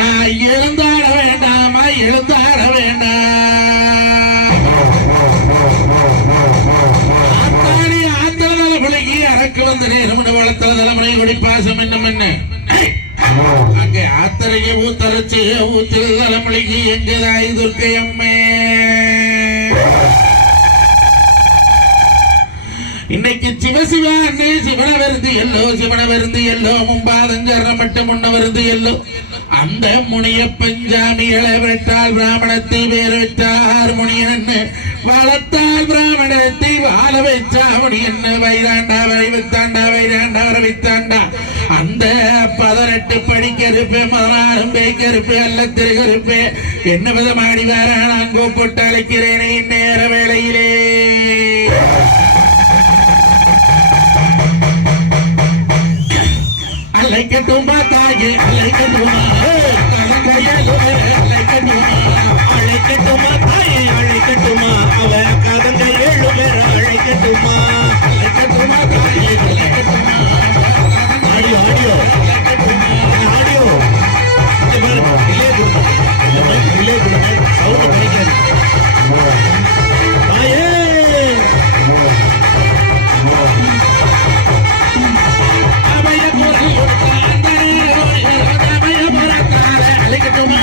நான் எழுந்தாட வேண்டாமா எழுந்தாட வேண்டாம் ஆத்தாடி ஆத்தல தலைமுறைக்கு அரக்கு வந்து நேரம் வளர்த்தல தலைமுறை கொடி பாசம் என்ன அங்கே ஆத்தரைக்கு ஊத்தரைச்சு ஊத்தில் தலைமொழிக்கு எங்கதாய் துர்க்கை அம்மே இன்னைக்கு சிவசிவா அண்ணே சிவன வருந்து எல்லோ மும்பாதஞ்சரம் மட்டும் முன்ன வருந்து எல்லோ அந்த முனிய பஞ்சாமிகளை விட்டால் பிராமணத்தை வேறு வைத்தார் முனியன் வளர்த்தால் பிராமணத்தை வாழ வைத்தா முனியன் வைராண்டா வர வித்தாண்டா அந்த 18 படிக்கருப்பு 16 பேய்க்கருப்பு அல்ல திருகருப்பு என்ன விதமாடி வர நான் கூப்பிட்டு அழைக்கிறேனே இந்நேர வேளையிலே அழைக்கட்டுமா தாயே அழைக்கட்டுமா அழைக்கட்டுமா தாயே அழைக்கட்டுமா அவ கதங்க 7 பேர் அழைக்கட்டுமா தாயே அழைக்கட்டுமா ஆடியோ ஆடியோ ஆடியோ சவுண்ட் கிடைக்காது தாயே அழைக்கட்டுமா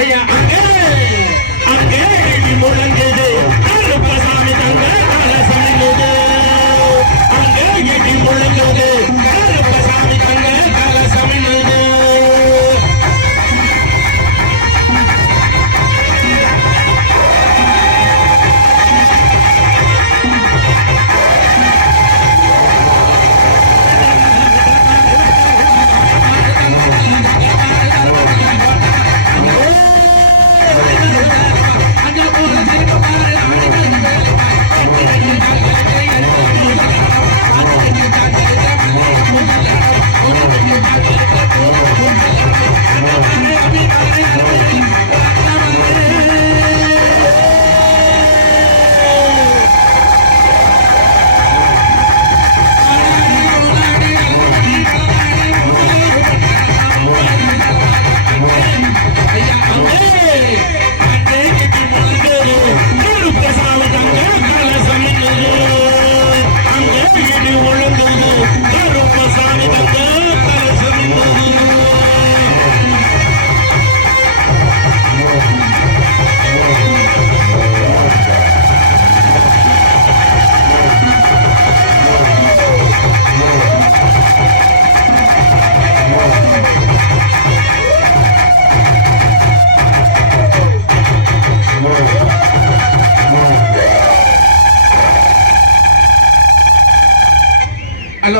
ஐயா அங்கே அங்கே இடி முழங்குது கருப்பசாமி தங்க கலசமில்லுது அங்கே இடி முழங்குது கருப்பசாமி தங்க கலசமில்லுது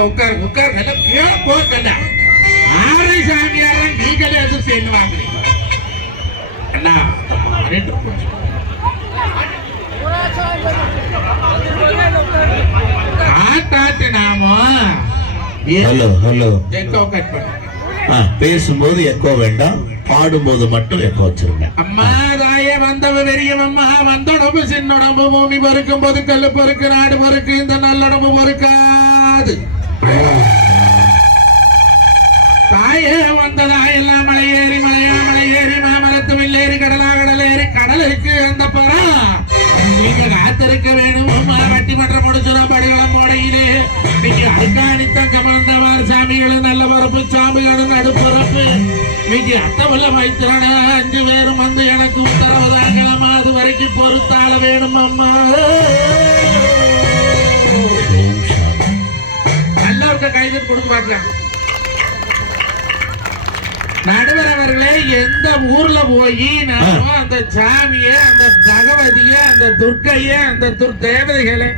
உட்கார் உட்கார் போட்டா ஆறு சாமியாரெல்லாம் நீங்களே எதுவும் செய்யணும் வாங்குறீங்க அண்ணா ஆட்டாட்டு நாமோ ஹலோ ஹலோ எக்கோ கட் பண்ண பேசும்போது எக்கோ வேண்டாம் பாடும்போது மட்டும் எக்கோ வச்சிருங்க அம்மா தாயே வந்தவ வெறியும் அம்மா வந்தொடம்பு சின்னொடம்பு பூமி பருக்கும் போது கல்லு பருக்கு நாடு பருக்கு இந்த நல்லுடம்பு பருக்காது தாயே வந்ததா எல்லாம் மலையேறி மாமரத்து வில்லேறி கடலேறி கடலுக்கு அந்த பரா நீங்க காத்திருக்க வேணும் வட்டி மன்றம் முடிச்சுனா படுகளம் மோடையிலே நீங்க அழுக்காணி தங்கமந்தவார் சாமிகளும் நல்ல பரப்பு சாமிகளும் நடுப்பரப்பு நீங்க அத்தவல்ல வைத்திரான 5 பேரும் வந்து எனக்கு உத்தரவு தாங்கலாமா அது வரைக்கும் பொறுத்தால வேணும் அம்மா நல்லவருக்கு கைது கொடுக்க பார்க்கலாம் நடுவர் அவர்களே எந்த ஊர்ல போய் நாம அந்த சாமிய அந்த பகவதிய அந்த துர்க்கைய அந்த துர்தேவதைகளை